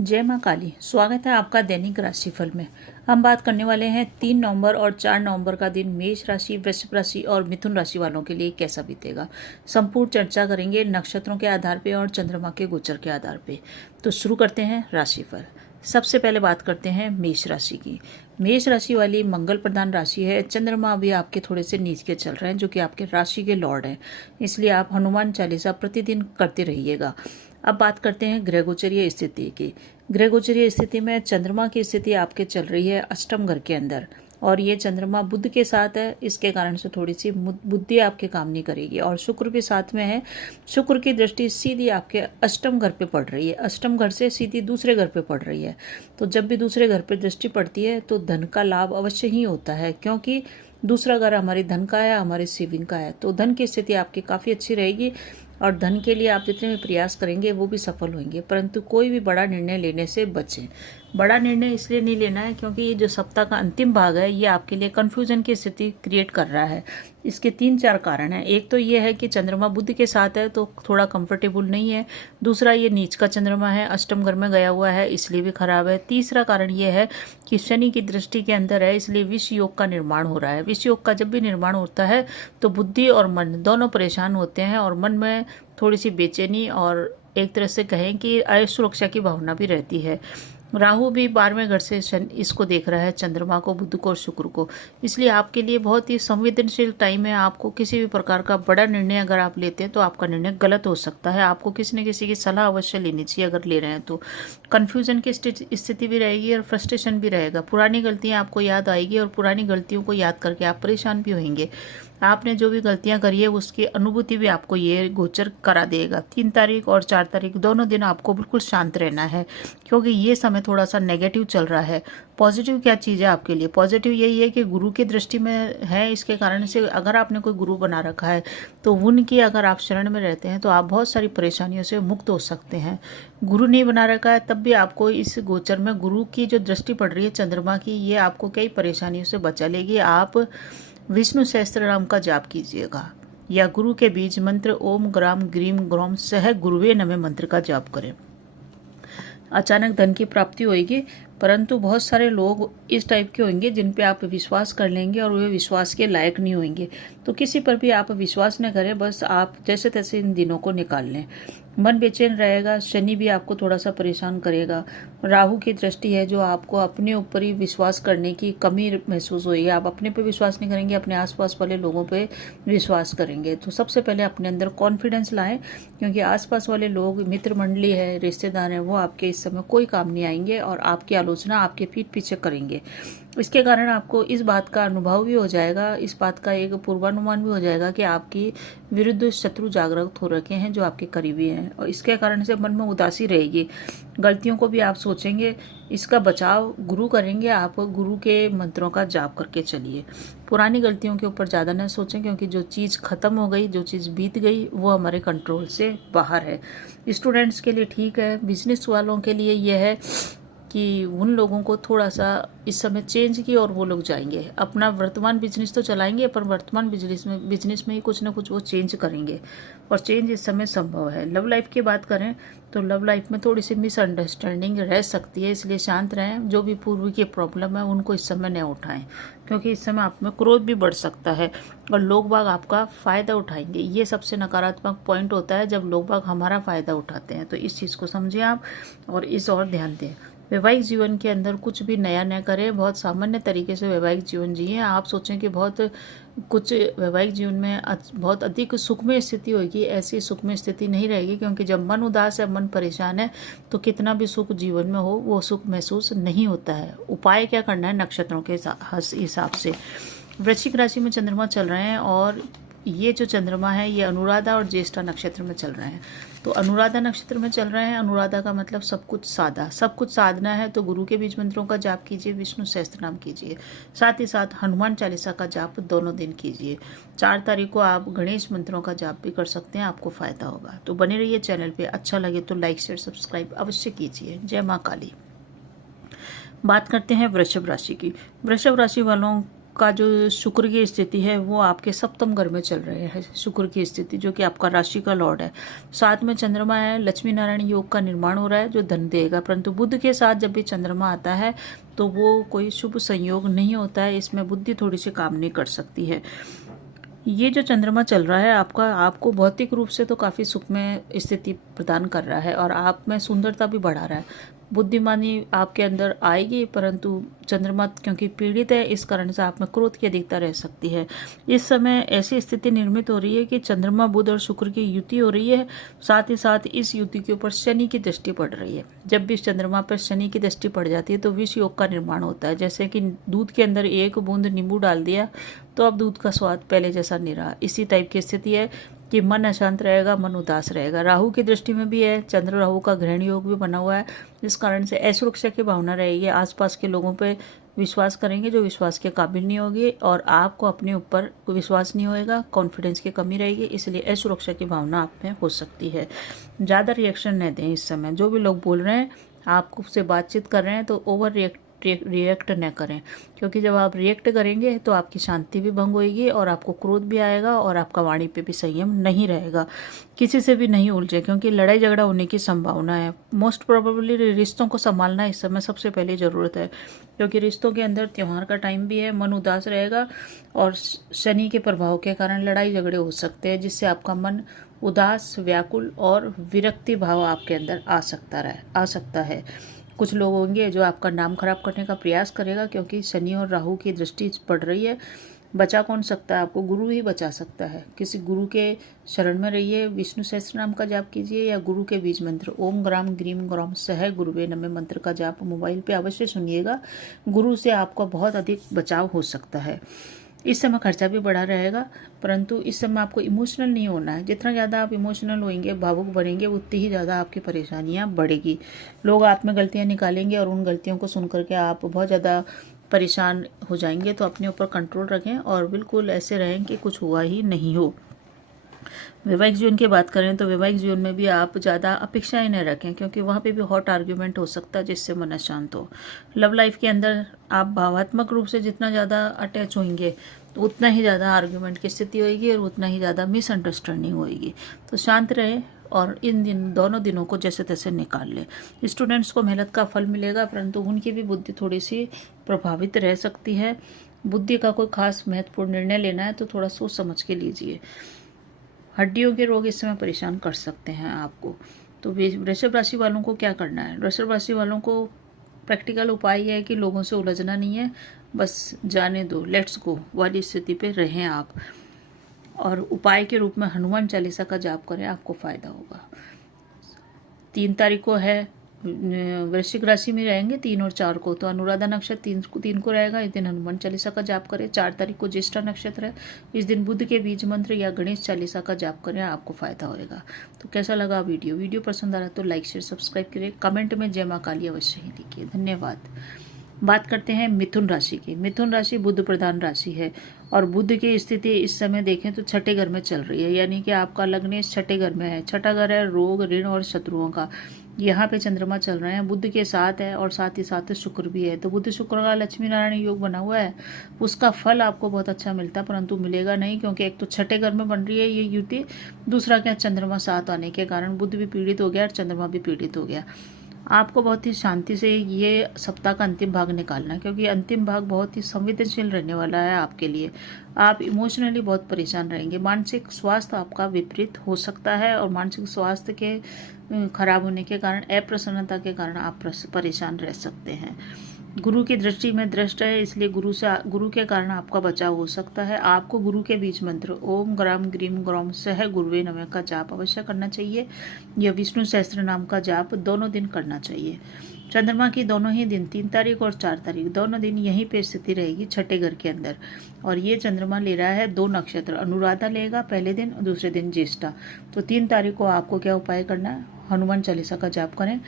जय माँ काली। स्वागत है आपका दैनिक राशिफल में। हम बात करने वाले हैं 3 नवंबर और 4 नवंबर का दिन मेष राशि, वृषभ राशि और मिथुन राशि वालों के लिए कैसा बीतेगा। संपूर्ण चर्चा करेंगे नक्षत्रों के आधार पे और चंद्रमा के गोचर के आधार पे। तो शुरू करते हैं राशिफल। सबसे पहले बात करते हैं मेष राशि की। मेष राशि वाली मंगल प्रधान राशि है। चंद्रमा अभी आपके थोड़े से नीचे चल रहे हैं, जो कि आपके राशि के लॉर्ड हैं, इसलिए आप हनुमान चालीसा प्रतिदिन करते रहिएगा। अब बात करते हैं ग्रह गोचरीय स्थिति की। ग्रह गोचरीय स्थिति में चंद्रमा की स्थिति आपके चल रही है अष्टम घर के अंदर, और ये चंद्रमा बुध के साथ है, इसके कारण से थोड़ी सी बुद्धि आपके काम नहीं करेगी। और शुक्र भी साथ में है। शुक्र की दृष्टि सीधी आपके अष्टम घर पे पड़ रही है, अष्टम घर से सीधी दूसरे घर पे पड़ रही है। तो जब भी दूसरे घर पे दृष्टि पड़ती है तो धन का लाभ अवश्य ही होता है, क्योंकि दूसरा घर हमारी धन का है, हमारे सेविंग का है। तो धन की स्थिति आपकी काफ़ी अच्छी रहेगी और धन के लिए आप जितने भी प्रयास करेंगे वो भी सफल होंगे। परंतु कोई भी बड़ा निर्णय लेने से बचें। बड़ा निर्णय इसलिए नहीं लेना है क्योंकि ये जो सप्ताह का अंतिम भाग है ये आपके लिए कन्फ्यूजन की स्थिति क्रिएट कर रहा है। इसके 3-4 कारण हैं। एक तो ये है कि चंद्रमा बुध के साथ है तो थोड़ा कंफर्टेबल नहीं है। दूसरा, ये नीच का चंद्रमा है, अष्टम घर में गया हुआ है, इसलिए भी खराब है। तीसरा कारण ये है कि शनि की दृष्टि के अंदर है, इसलिए विष योग का निर्माण हो रहा है। विष योग का जब भी निर्माण होता है तो बुद्धि और मन दोनों परेशान होते हैं, और मन में थोड़ी सी बेचैनी और एक तरह से कहें कि असुरक्षा की भावना भी रहती है। राहु भी 12वें घर से इसको देख रहा है, चंद्रमा को, बुध को और शुक्र को। इसलिए आपके लिए बहुत ही संवेदनशील टाइम है। आपको किसी भी प्रकार का बड़ा निर्णय अगर आप लेते हैं तो आपका निर्णय गलत हो सकता है। आपको किसी न किसी की सलाह अवश्य लेनी चाहिए अगर ले रहे हैं तो। कन्फ्यूजन की स्थिति भी रहेगी और फ्रस्ट्रेशन भी रहेगा। पुरानी गलतियां आपको याद आएगी और पुरानी गलतियों को याद करके आप परेशान भी होंगे। आपने जो भी गलतियां करी है उसकी अनुभूति भी आपको ये गोचर करा देगा। 3 तारीख और 4 तारीख दोनों दिन आपको बिल्कुल शांत रहना है, क्योंकि ये समय थोड़ा सा नेगेटिव चल रहा है। पॉजिटिव क्या चीज़ है आपके लिए? पॉजिटिव यही है कि गुरु की दृष्टि में है, इसके कारण से अगर आपने कोई गुरु बना रखा है तो उनकी अगर आप शरण में रहते हैं तो आप बहुत सारी परेशानियों से मुक्त हो सकते हैं। गुरु नहीं बना रखा है तब भी आपको इस गोचर में गुरु की जो दृष्टि पड़ रही है चंद्रमा की, ये आपको कई परेशानियों से बचा लेगी। आप विष्णु सहस्त्र नाम का जाप कीजिएगा या गुरु के बीज मंत्र ओम ग्राम ग्रीम ग्रोम सह गुरुवे नमः मंत्र का जाप करें। अचानक धन की प्राप्ति होगी, परंतु बहुत सारे लोग इस टाइप के होंगे जिन पे आप विश्वास कर लेंगे और वे विश्वास के लायक नहीं होंगे। तो किसी पर भी आप विश्वास न करें, बस आप जैसे तैसे इन दिनों को निकाल लें। मन बेचैन रहेगा, शनि भी आपको थोड़ा सा परेशान करेगा। राहु की दृष्टि है जो आपको अपने ऊपर ही विश्वास करने की कमी महसूस होगी। आप अपने पे विश्वास नहीं करेंगे, अपने आसपास वाले लोगों पे विश्वास करेंगे। तो सबसे पहले अपने अंदर कॉन्फिडेंस लाएं, क्योंकि आसपास वाले लोग, मित्र मंडली है, रिश्तेदार हैं, वो आपके इस समय कोई काम नहीं आएंगे और आपकी आलोचना आपके पीठ पीछे करेंगे। इसके कारण आपको इस बात का अनुभव भी हो जाएगा, इस बात का एक पूर्वानुमान भी हो जाएगा कि आपकी विरुद्ध शत्रु जागृत हो रखे हैं जो आपके करीबी हैं, और इसके कारण से मन में उदासी रहेगी। गलतियों को भी आप सोचेंगे। इसका बचाव गुरु करेंगे। आप गुरु के मंत्रों का जाप करके चलिए। पुरानी गलतियों के ऊपर ज़्यादा न सोचें, क्योंकि जो चीज़ खत्म हो गई, जो चीज़ बीत गई, वो हमारे कंट्रोल से बाहर है। स्टूडेंट्स के लिए ठीक है। बिजनेस वालों के लिए यह है कि उन लोगों को थोड़ा सा इस समय चेंज की और वो लोग जाएंगे। अपना वर्तमान बिजनेस तो चलाएंगे, पर वर्तमान बिजनेस में ही कुछ ना कुछ वो चेंज करेंगे, और चेंज इस समय संभव है। लव लाइफ की बात करें तो लव लाइफ में थोड़ी सी मिसअंडरस्टैंडिंग रह सकती है, इसलिए शांत रहें। जो भी पूर्व की प्रॉब्लम है उनको इस समय न उठाएं, क्योंकि इस समय आप में क्रोध भी बढ़ सकता है और लोग बाग आपका फ़ायदा उठाएंगे। ये सबसे नकारात्मक पॉइंट होता है जब लोग बाग हमारा फ़ायदा उठाते हैं। तो इस चीज़ को समझें आप और इस और ध्यान दें। वैवाहिक जीवन के अंदर कुछ भी नया न करें, बहुत सामान्य तरीके से वैवाहिक जीवन जिए। आप सोचें कि बहुत कुछ वैवाहिक जीवन में बहुत अधिक सुखमय स्थिति होगी, ऐसी सुखमय स्थिति नहीं रहेगी, क्योंकि जब मन उदास है, मन परेशान है, तो कितना भी सुख जीवन में हो वो सुख महसूस नहीं होता है। उपाय क्या करना है नक्षत्रों के हिसाब से। वृश्चिक राशि में चंद्रमा चल रहे हैं, और ये जो चंद्रमा है ये अनुराधा और ज्येष्ठा नक्षत्र में चल रहे हैं। तो अनुराधा नक्षत्र में चल रहे हैं। अनुराधा का मतलब सब कुछ सादा, सब कुछ साधना है। तो गुरु के बीज मंत्रों का जाप कीजिए, विष्णु सहस्त्र नाम कीजिए, साथ ही साथ हनुमान चालीसा का जाप दोनों दिन कीजिए। 4 तारीख को आप गणेश मंत्रों का जाप भी कर सकते हैं, आपको फायदा होगा। तो बने रहिए चैनल पे। अच्छा लगे तो लाइक शेयर सब्सक्राइब अवश्य कीजिए। जय माँ काली। बात करते हैं वृषभ राशि की। वृषभ राशि वालों आपका जो शुक्र की स्थिति है वो आपके सप्तम घर में चल रहे हैं, शुक्र की स्थिति जो कि आपका राशि का लॉर्ड है। साथ में चंद्रमा है, लक्ष्मी नारायण योग का निर्माण हो रहा है जो धन देगा, परंतु बुध के साथ जब भी चंद्रमा आता है तो वो कोई शुभ संयोग नहीं होता है, इसमें बुद्धि थोड़ी सी काम नहीं कर सकती है। ये जो चंद्रमा चल रहा है आपको भौतिक रूप से तो काफ़ी सुखमय स्थिति प्रदान कर रहा है और आप में सुंदरता भी बढ़ा रहा है, बुद्धिमानी आपके अंदर आएगी, परंतु चंद्रमा क्योंकि पीड़ित है इस कारण से आप में क्रोध की अधिकता रह सकती है। इस समय ऐसी स्थिति निर्मित हो रही है कि चंद्रमा बुध और शुक्र की युति हो रही है, साथ ही साथ इस युति के ऊपर शनि की दृष्टि पड़ रही है। जब भी चंद्रमा पर शनि की दृष्टि पड़ जाती है तो विष योग का निर्माण होता है, जैसे कि दूध के अंदर एक बूंद नींबू डाल दिया तो अब दूध का स्वाद पहले जैसा नहीं रहा। इसी टाइप की स्थिति है कि मन अशांत रहेगा, मन उदास रहेगा। राहु की दृष्टि में भी है, चंद्र राहु का ग्रहण योग भी बना हुआ है, इस कारण से असुरक्षा की भावना रहेगी। आसपास के लोगों पे विश्वास करेंगे जो विश्वास के काबिल नहीं होगी और आपको अपने ऊपर विश्वास नहीं होएगा, कॉन्फिडेंस की कमी रहेगी, इसलिए असुरक्षा की भावना आप में हो सकती है। ज़्यादा रिएक्शन न दें इस समय। जो भी लोग बोल रहे हैं आपसे बातचीत कर रहे हैं तो ओवर रिएक्ट न करें, क्योंकि जब आप रिएक्ट करेंगे तो आपकी शांति भी भंग होगी और आपको क्रोध भी आएगा और आपका वाणी पे भी संयम नहीं रहेगा। किसी से भी नहीं उलझे क्योंकि लड़ाई झगड़ा होने की संभावना है। मोस्ट प्रोबेबली रिश्तों को संभालना इस समय सबसे पहले ज़रूरत है, क्योंकि रिश्तों के अंदर त्यौहार का टाइम भी है, मन उदास रहेगा और शनि के प्रभाव के कारण लड़ाई झगड़े हो सकते हैं, जिससे आपका मन उदास, व्याकुल और विरक्ति भाव आपके अंदर आ सकता है। कुछ लोग होंगे जो आपका नाम खराब करने का प्रयास करेगा, क्योंकि शनि और राहु की दृष्टि पड़ रही है। बचा कौन सकता है आपको? गुरु ही बचा सकता है। किसी गुरु के शरण में रहिए, विष्णु सहस्त्र नाम का जाप कीजिए या गुरु के बीज मंत्र ओम ग्राम ग्रीम ग्राम सह गुरुवे नमः मंत्र का जाप मोबाइल पे अवश्य सुनिएगा। गुरु से आपको बहुत अधिक बचाव हो सकता है। इस समय खर्चा भी बढ़ा रहेगा, परंतु इस समय आपको इमोशनल नहीं होना है। जितना ज़्यादा आप इमोशनल होंगे, भावुक बनेंगे, उतनी ही ज़्यादा आपकी परेशानियाँ बढ़ेगी। लोग आप में गलतियाँ निकालेंगे और उन गलतियों को सुन करके आप बहुत ज़्यादा परेशान हो जाएंगे। तो अपने ऊपर कंट्रोल रखें और बिल्कुल ऐसे रहें कि कुछ हुआ ही नहीं हो। वैवाहिक जीवन की बात करें तो वैवाहिक जीवन में भी आप ज़्यादा अपेक्षाएं न रखें, क्योंकि वहाँ पे भी हॉट आर्ग्यूमेंट हो सकता है जिससे मन अशांत हो। लव लाइफ के अंदर आप भावात्मक रूप से जितना ज़्यादा अटैच होंगे उतना ही ज़्यादा आर्ग्यूमेंट की स्थिति होगी और उतना ही ज़्यादा मिसअंडरस्टैंडिंग होगी। तो शांत रहे और इन दोनों दिनों को जैसे तैसे निकाल ले। स्टूडेंट्स को मेहनत का फल मिलेगा, परंतु उनकी भी बुद्धि थोड़ी सी प्रभावित रह सकती है। बुद्धि का कोई खास महत्वपूर्ण निर्णय लेना है तो थोड़ा सोच समझ के लीजिए। हड्डियों के रोग इस समय परेशान कर सकते हैं आपको। तो वृषभ राशि वालों को क्या करना है? वृषभ राशि वालों को प्रैक्टिकल उपाय है कि लोगों से उलझना नहीं है, बस जाने दो, लेट्स गो वाली स्थिति पे रहें आप। और उपाय के रूप में हनुमान चालीसा का जाप करें, आपको फायदा होगा। 3 तारीख को है, वृश्चिक राशि में रहेंगे 3 और 4 को, तो अनुराधा नक्षत्र 3 को रहेगा। इस दिन हनुमान चालीसा का जाप करें। 4 तारीख को ज्येष्ठा नक्षत्र है, इस दिन बुध के बीज मंत्र या गणेश चालीसा का जाप करें, आपको फायदा होगा। तो कैसा लगा वीडियो पसंद आ रहा तो लाइक शेयर सब्सक्राइब करें। कमेंट में जय मां काली अवश्य ही लिखिए। धन्यवाद। बात करते हैं मिथुन राशि की। मिथुन राशि बुध प्रधान राशि है और बुध की स्थिति इस समय देखें तो छठे घर में चल रही है, यानी कि आपका लग्न छठे घर में है। छठा घर है रोग, ऋण और शत्रुओं का। यहाँ पे चंद्रमा चल रहे हैं, बुध के साथ है और साथ ही साथ शुक्र भी है। तो बुध शुक्र का लक्ष्मी नारायण योग बना हुआ है, उसका फल आपको बहुत अच्छा मिलता है, परंतु मिलेगा नहीं, क्योंकि एक तो छठे घर में बन रही है ये युति, दूसरा क्या चंद्रमा साथ आने के कारण बुध भी पीड़ित हो गया और चंद्रमा भी पीड़ित हो गया। आपको बहुत ही शांति से ये सप्ताह का अंतिम भाग निकालना है, क्योंकि अंतिम भाग बहुत ही संवेदनशील रहने वाला है आपके लिए। आप इमोशनली बहुत परेशान रहेंगे। मानसिक स्वास्थ्य आपका विपरीत हो सकता है और मानसिक स्वास्थ्य के खराब होने के कारण, अप्रसन्नता के कारण आप परेशान रह सकते हैं। गुरु की दृष्टि में दृष्ट है, इसलिए गुरु के कारण आपका बचाव हो सकता है। आपको गुरु के बीज मंत्र ओम ग्राम ग्रीम ग्राम सह गुरुवे नमः का जाप अवश्य करना चाहिए। यह विष्णु सहस्त्र नाम का जाप दोनों दिन करना चाहिए। चंद्रमा की दोनों ही दिन 3 तारीख और 4 तारीख दोनों दिन यहीं पे स्थिति रहेगी छठे घर के अंदर, और ये चंद्रमा ले रहा है 2 नक्षत्र। अनुराधा लेगा पहले दिन और दूसरे दिन ज्येष्ठा। तो 3 तारीख को आपको क्या उपाय करना है? हनुमान चालीसा का जाप करें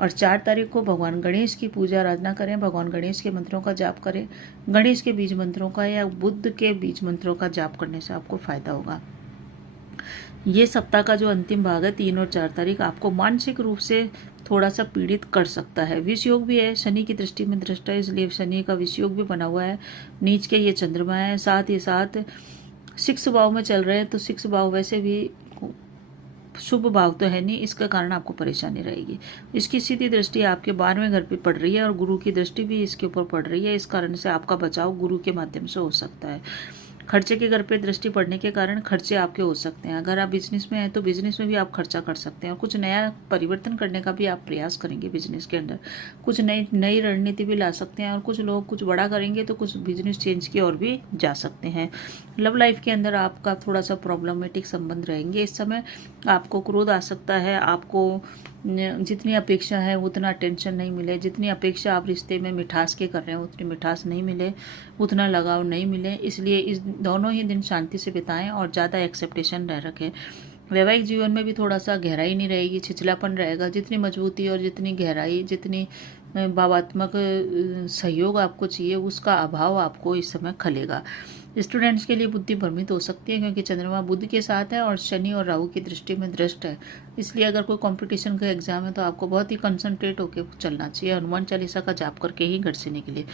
और 4 तारीख को भगवान गणेश की पूजा आराधना करें, भगवान गणेश के मंत्रों का जाप करें। गणेश के बीज मंत्रों का या बुद्ध के बीज मंत्रों का जाप करने से आपको फायदा होगा। ये सप्ताह का जो अंतिम भाग है 3 और 4 तारीख आपको मानसिक रूप से थोड़ा सा पीड़ित कर सकता है। विष योग भी है, शनि की दृष्टि में दृष्ट है, इसलिए शनि का विष योग भी बना हुआ है। नीच के ये चंद्रमा है, साथ ही साथ 6 भाव में चल रहे हैं, तो 6 भाव वैसे भी शुभ भाव तो है नहीं, इसके कारण आपको परेशानी रहेगी। इसकी सीधी दृष्टि आपके 12वें घर पे पड़ रही है और गुरु की दृष्टि भी इसके ऊपर पड़ रही है। इस कारण से आपका बचाव गुरु के माध्यम से हो सकता है। खर्चे के घर पे दृष्टि पड़ने के कारण खर्चे आपके हो सकते हैं। अगर आप बिजनेस में हैं तो बिजनेस में भी आप खर्चा कर सकते हैं और कुछ नया परिवर्तन करने का भी आप प्रयास करेंगे। बिजनेस के अंदर कुछ नई रणनीति भी ला सकते हैं और कुछ लोग कुछ बड़ा करेंगे तो कुछ बिजनेस चेंज की ओर भी जा सकते हैं। लव लाइफ के अंदर आपका थोड़ा सा प्रॉब्लमेटिक संबंध रहेंगे। इस समय आपको क्रोध आ सकता है, आपको जितनी अपेक्षा है उतना टेंशन नहीं मिले, जितनी अपेक्षा आप रिश्ते में मिठास के कर रहे हैं उतनी मिठास नहीं मिले, उतना लगाव नहीं मिले। इसलिए इस दोनों ही दिन शांति से बिताएं और ज़्यादा एक्सेप्टेशन रह रखें। वैवाहिक जीवन में भी थोड़ा सा गहराई नहीं रहेगी, छिछलापन रहेगा। जितनी मजबूती और जितनी गहराई, जितनी भावात्मक सहयोग आपको चाहिए उसका अभाव आपको इस समय खलेगा। स्टूडेंट्स के लिए बुद्धि भ्रमित हो सकती है क्योंकि चंद्रमा बुध के साथ है और शनि और राहु की दृष्टि में दृष्ट है। इसलिए अगर कोई कंपटीशन का एग्जाम है तो आपको बहुत ही कंसंट्रेट होकर चलना चाहिए। हनुमान चालीसा का जाप करके ही घर से निकले।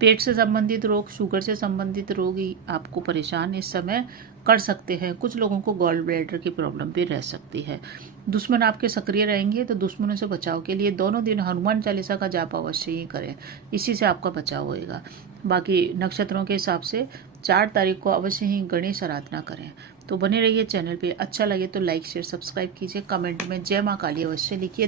पेट से संबंधित रोग, शुगर से संबंधित रोग ही आपको परेशान इस समय कर सकते हैं। कुछ लोगों को गॉल ब्लैडर की प्रॉब्लम भी रह सकती है। दुश्मन आपके सक्रिय रहेंगे तो दुश्मनों से बचाव के लिए दोनों दिन हनुमान चालीसा का जाप अवश्य ही करें, इसी से आपका बचाव होएगा। बाकी नक्षत्रों के हिसाब से 4 तारीख को अवश्य ही गणेश आराधना करें। तो बने रहिए चैनल पे। अच्छा लगे तो लाइक शेयर सब्सक्राइब कीजिए। कमेंट में जय माँ काली अवश्य लिखिए।